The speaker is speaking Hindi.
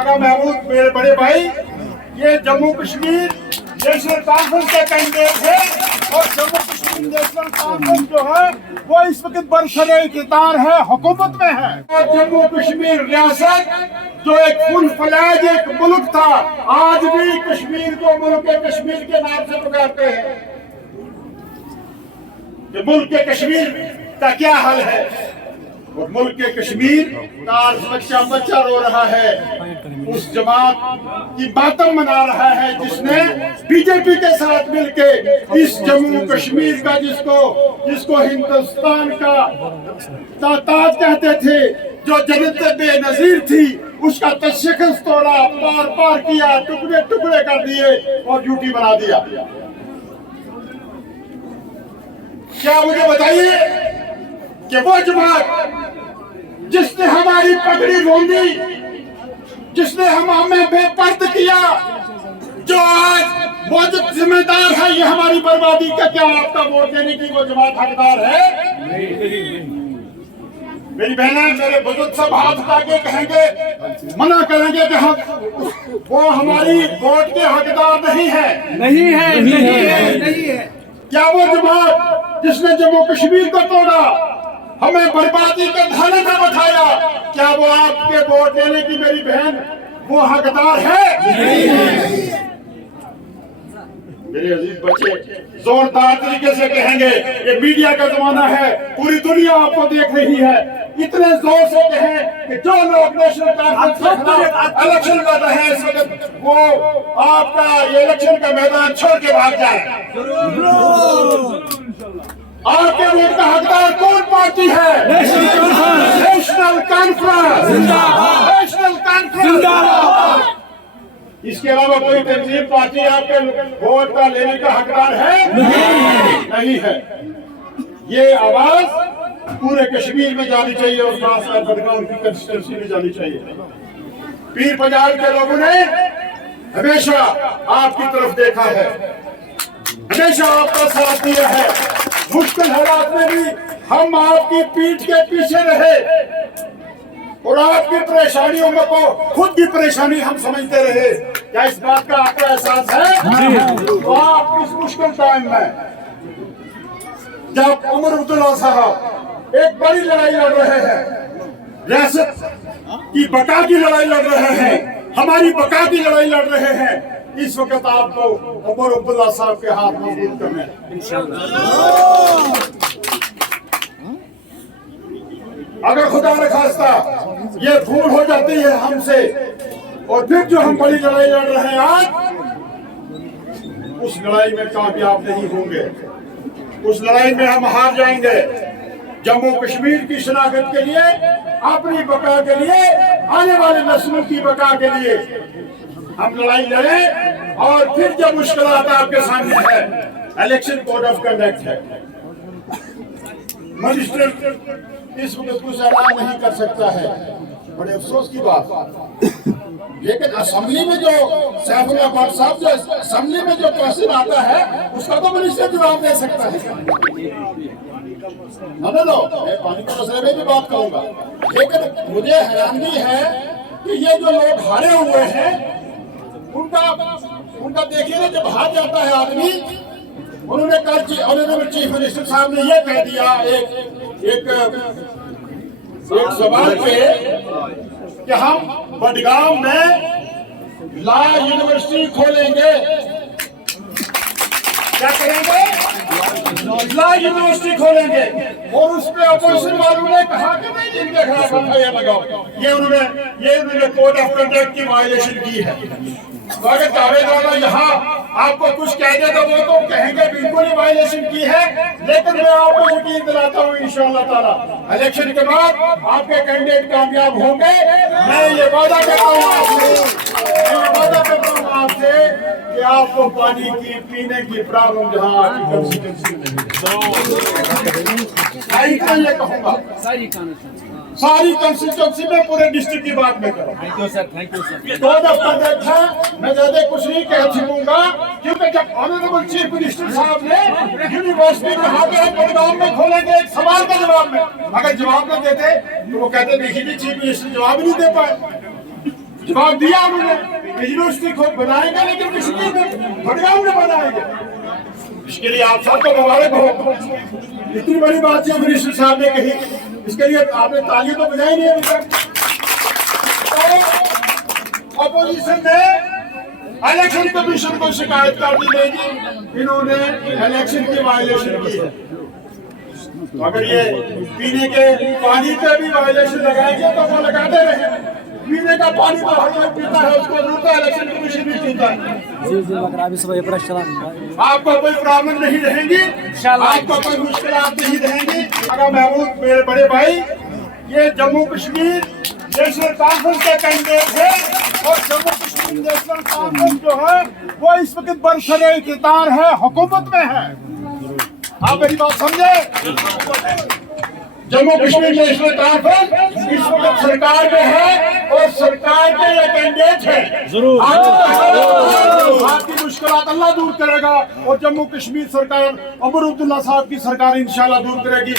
महमूद मेरे बड़े भाई, ये जम्मू कश्मीर नेशनल कॉन्फ्रेंस के कैंडिडेट है और जम्मू कश्मीर नेशनल कॉन्फ्रेंस जो है वो इस वक्त बरसरे इक़्तिदार है, हुकूमत में है। और जम्मू कश्मीर रियासत जो एक फुल फ्लैग एक मुल्क था, आज भी कश्मीर को मुल्क कश्मीर के नाम से पुकारते हैं। कि मुल्क के कश्मीर का क्या हाल है, और मुल्क के कश्मीर का बच्चा बच्चा रो रहा है, उस जमात की मातम मना रहा है जिसने बीजेपी के साथ मिलके इस जम्मू कश्मीर का जिसको हिंदुस्तान का ताज कहते थे, जो जन्नत बेनजीर थी, उसका तशख़्ख़ुस तोड़ा, पार पार किया, टुकड़े टुकड़े कर दिए और यूटी बना दिया। क्या मुझे बताइए कि वो जमात जिसने हमारी पगड़ी रोंदी, जिसने हमें बेपर्द किया, जो आज मौजूद जिम्मेदार है ये हमारी बर्बादी का, क्या आपका वोट देने की वो जमात हकदार है? मेरी बहनें, मेरे बुजुर्ग सब हाथ उठा के कहेंगे, मना करेंगे कि हम वो हमारी वोट के हकदार नहीं है। नहीं है, नहीं है, नहीं है। क्या वो जमात जिसने जम्मू कश्मीर को तोड़ा, हमें बर्बादी के धाने में बैठाया, क्या वो आपके वोट देने की मेरी बहन वो हकदार है? मेरे अजीज बच्चे जोरदार तरीके से कहेंगे, ये मीडिया का जमाना है, पूरी दुनिया आपको देख रही है, इतने जोर से कहें कि जो लोग नेशनल कॉन्फ्रेंस इलेक्शन कर रहे हैं इस वक्त, वो आपका ये इलेक्शन का मैदान छोड़ के भाग जाए। आपके वोट का हकदार कौन पार्टी है? National conference. National conference. इसके अलावा कोई तंजीम पार्टी आपके वोट का लेने का हकदार है? नहीं है। ये आवाज पूरे कश्मीर में जानी चाहिए और खासकर बडगाम की कंस्टिट्यूंसी में जानी चाहिए। पीर पंजाब के लोगों ने हमेशा आपकी तरफ देखा है, हमेशा आपका साथ दिया है। मुश्किल हालात में भी हम आपकी पीठ के पीछे रहे और आपकी परेशानियों में को खुद की परेशानी हम समझते रहे। क्या इस बात का आपको एहसास है? तो आप इस मुश्किल टाइम में जब उमर अब्दुल्ला साहब एक बड़ी लड़ाई लड़ रहे हैं, रियासत की बका की लड़ाई लड़ रहे हैं, हमारी बका की लड़ाई लड़ रहे हैं, इस वक्त आपको उमर अब्दुल्ला साहब के हाथ मजबूत करने अगर खुदा न खास्ता ये भूल हो जाती है हमसे और फिर जो हम बड़ी लड़ाई लड़ रहे हैं आज, उस लड़ाई में कामयाब नहीं होंगे, उस लड़ाई में हम हार जाएंगे। जम्मू कश्मीर की शनाख्त के लिए, अपनी बका के लिए, आने वाले नस्लों की बका के लिए हम लड़ाई लड़े और फिर जब मुश्किलात आपके सामने है, इलेक्शन कोड ऑफ कंडक्ट है, मजिस्ट्रेट इस वक्त कुछ ऐलान नहीं कर सकता है, बड़े अफसोस की बात। लेकिन असेंबली में जो सैफुल्लाह भट्ट साहब जो असेंबली में जो क्वेश्चन आता है उसका तो मिनिस्टर जवाब दे सकता है। मैं पानी के मसले में भी बात करूंगा, लेकिन मुझे हैरानी है कि ये जो लोग हारे हुए हैं उनका देखिए ना, जब हार जाता है आदमी, उन्होंने कल ऑनरेबल चीफ मिनिस्टर साहब ने ये कह दिया एक सवाल पे कि हम बडगाम में लॉ यूनिवर्सिटी खोलेंगे। क्या करेंगे? लॉ यूनिवर्सिटी खोलेंगे। और उस पे अपोजिशन वालों ने कहा कि नहीं, जिनके खिलाफ एफआईआर लगाओ, ये उन्होंने कोड ऑफ कंडक्ट की वायलेशन की है। तो अगर दावेदार यहाँ आपको कुछ कह दे तो वो तो कहेंगे बिल्कुल ही वायलेशन की है, लेकिन मैं आपको यकीन दिलाता हूँ इंशाअल्लाह ताला इलेक्शन के बाद आपके कैंडिडेट कामयाब होंगे। मैं ये वादा करता हूँ आपसे कि आपको पानी की पीने की प्रॉब्लम जहाँ आपकी ये कहूँगा सारी कंस्टिट्यूंसी में पूरे डिस्ट्रिक्ट की बात में करूँ। Thank you sir, thank you sir. दो दफ्तर देखा, मैं ज्यादा कुछ नहीं कह सकूंगा, क्योंकि जब ऑनरेबल चीफ मिनिस्टर साहब ने यूनिवर्सिटी कहा कि हम बडगाम में खोलेंगे, एक सवाल का जवाब में अगर जवाब न देते तो वो कहते देखिए चीफ मिनिस्टर जवाब नहीं दे पाए। जवाब दिया उन्होंने, यूनिवर्सिटी को बनाएंगे लेकिन कश्मीर में भड़गांव में बनाएंगे। इसके लिए आप सबको मुबारक हो। इतनी बड़ी बात जो मिनिस्टर साहब ने कही, इसके लिए आपने तालियां तो बजाई नहीं अभी तक। अपोजिशन ने इलेक्शन कमीशन को शिकायत कर दी नहीं, इन्होंने इलेक्शन की वायलेशन की है। तो अगर ये पीने के पानी पे भी वायलेशन लगाएंगे तो वो लगाते रहे। पीने का पानी तो हर कोई पीता है, उसको जरूरत है, इलेक्शन कमीशन भी पीता है। आपको कोई प्रॉब्लम नहीं रहेगी, आपको कोई मुश्किलात नहीं रहेंगी। अगर महबूब मेरे बड़े भाई, ये जम्मू कश्मीर नेशनल कॉन्फ्रेंस के कैंडिडेट है और जम्मू कश्मीर नेशनल कॉन्फ्रेंस जो है वो इस वक्त बरसरे इक़्तिदार है, हुकूमत में है। आप मेरी बात समझे? जम्मू कश्मीर नेशनल कॉन्फ्रेंस इस वक्त सरकार में है और सरकार के ये कैंडिडेट है। जरूर आपकी मुश्किलात अल्लाह दूर करेगा और जम्मू कश्मीर सरकार उमर अब्दुल्ला साहब की सरकार इंशाल्लाह दूर करेगी।